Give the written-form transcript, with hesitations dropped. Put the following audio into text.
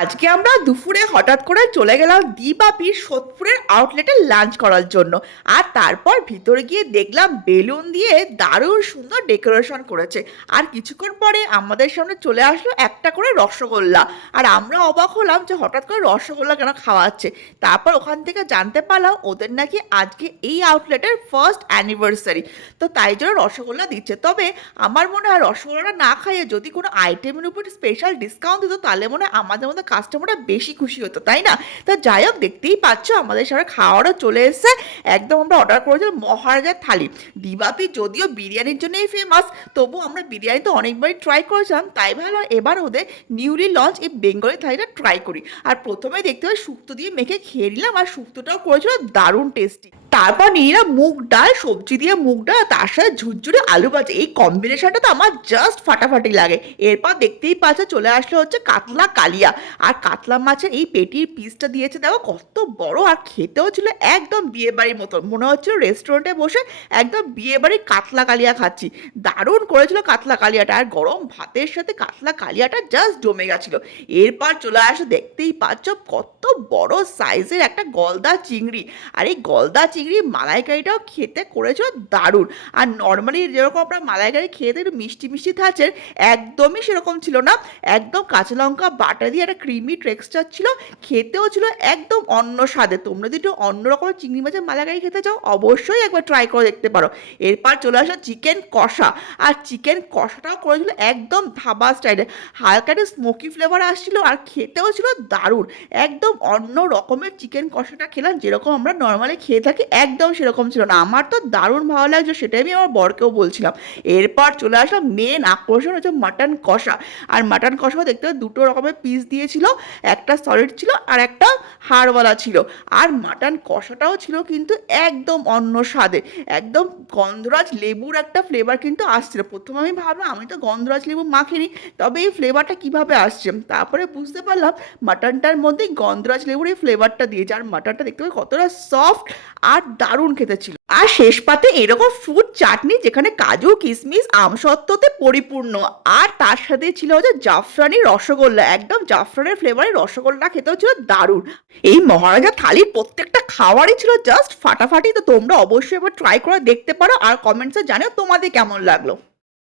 আজকে আমরা দুপুরে হঠাৎ করে চলে গেলাম দিবাপির সোদপুরের আউটলেটে লাঞ্চ করার জন্য। আর তারপর ভিতরে গিয়ে দেখলাম বেলুন দিয়ে দারুণ সুন্দর ডেকোরেশন করেছে। আর কিছুক্ষণ পরে আমাদের সামনে চলে আসলো একটা করে রসগোল্লা। আর আমরা অবাক হলাম যে হঠাৎ করে রসগোল্লা কেন খাওয়াচ্ছে। তারপর ওখান থেকে জানতে পারলাম ওদের নাকি আজকে এই আউটলেটের ফার্স্ট অ্যানিভার্সারি, তো তাই জন্য রসগোল্লা দিচ্ছে। তবে আমার মনে হয় রসগোল্লাটা না খাইয়ে যদি কোনো আইটেমের উপর স্পেশাল ডিসকাউন্ট দিত তাহলে মনে হয় আমাদের মধ্যে কাস্টমাররা বেশি খুশি হতো, তাই না? তো যাই হোক, দেখতেই পাচ্ছ আমাদের সামনে খাওয়ারও চলে এসেছে। একদম আমরা অর্ডার করেছিলাম মহারাজার থালি। দিবাপি যদিও বিরিয়ানির জন্যই ফেমাস, তবু আমরা বিরিয়ানি তো অনেকবারই ট্রাই করেছিলাম, তাই ভালো এবার ওদের নিউলি লঞ্চ এই বেঙ্গলি থালিটা ট্রাই করি। আর প্রথমে দেখতে পাই শুক্তো দিয়ে মেখে খেয়ে নিলাম, আর শুক্তোটাও করেছিল দারুণ টেস্টি। তারপর নিয়ে নিলাম মুগ ডাল, সবজি দিয়ে মুগ ডাল, তার সাথে ঝুরঝুরে আলু ভাজা। এই কম্বিনেশনটা তো আমার জাস্ট ফাটাফাটি লাগে। এরপর দেখতেই পাচ্ছ চলে আসলো হচ্ছে কাতলা কালিয়া। আর কাতলা মাছের এই পেটির পিসটা দিয়েছে, দেখো কত বড়, আর খেতেও ছিল একদম বিয়ে বাড়ির মতো, মনে হচ্ছিল রেস্টুরেন্টে বসে একদম বিয়ে বাড়ির কাতলা কালিয়া খাচ্ছি। দারুণ করেছিল কাতলা কালিয়াটা, আর গরম ভাতের সাথে কাতলা কালিয়াটা জাস্ট জমে গেছিল। এরপর চলে আসে দেখতেই পাচ্ছ কত বড় সাইজের একটা গলদা চিংড়ি। আর এই গলদা চিংড়ি মালাইকারিটাও খেতে করেছিল দারুণ। আর নর্মালি যেরকম আমরা মালাইকারি খেতে একটু মিষ্টি মিষ্টি থাকছে, একদমই সেরকম ছিল না। একদম কাঁচা লঙ্কা বাটা দিয়ে একটা ক্রিমি টেক্সচার ছিল, খেতেও ছিল একদম অন্য স্বাদে। তোমরা যদি একটু অন্য রকমের চিংড়ি মাছের মালাইকারি খেতে চাও অবশ্যই একবার ট্রাই করে দেখতে পারো। এরপর চলে আসা চিকেন কষা। আর চিকেন কষাটাও করেছিল একদম ধাবা স্টাইলে, হালকা একটা স্মোকি ফ্লেভার আসছিল, আর খেতেও ছিল দারুণ। একদম অন্য রকমের চিকেন কষাটা খেলাম, যেরকম আমরা নর্মালি খেয়ে থাকি একদম সেরকম ছিল না। আমার তো দারুণ ভালো লাগছে, সেটাই আমি আমার বরকেও বলছিলাম। এরপর চলে আসলাম মেন আকর্ষণ হচ্ছে মাটন কষা। আর মাটন কষাও দেখতে দুটো রকমের পিস দিয়েছিল, একটা সলিড ছিল আর একটা হাড়ওয়ালা ছিল। আর মাটন কষাটাও ছিল কিন্তু একদম অন্য স্বাদে, একদম গন্ধরাজ লেবুর একটা ফ্লেভার কিন্তু আসছিল। প্রথমে আমি ভাবলাম আমি তো গন্ধরাজ লেবু মাখিনি, তবে এই ফ্লেভারটা কীভাবে আসছে, তারপরে বুঝতে পারলাম মাটনটার মধ্যেই গন্ধরাজ লেবুর এই ফ্লেভারটা দিয়েছে। আর মাটনটা দেখতে পাই কতটা সফট আর দারুণ খেতে ছিল। আর শেষ পাতে এরকম ফ্রুট চাটনি, যেখানে কাজু কিশমিশ আমসত্ত্বতে পরিপূর্ণ। আর তার সাথে ছিল হচ্ছে জাফরানি রসগোল্লা, একদম জাফরানের ফ্লেভারের রসগোল্লা খেতেও ছিল দারুণ। এই মহারাজা থালির প্রত্যেকটা খাবারই ছিল জাস্ট ফাটাফাটি। তো তোমরা অবশ্যই এবার ট্রাই করে দেখতে পারো, আর কমেন্টসে জানিও তোমাদের কেমন লাগলো।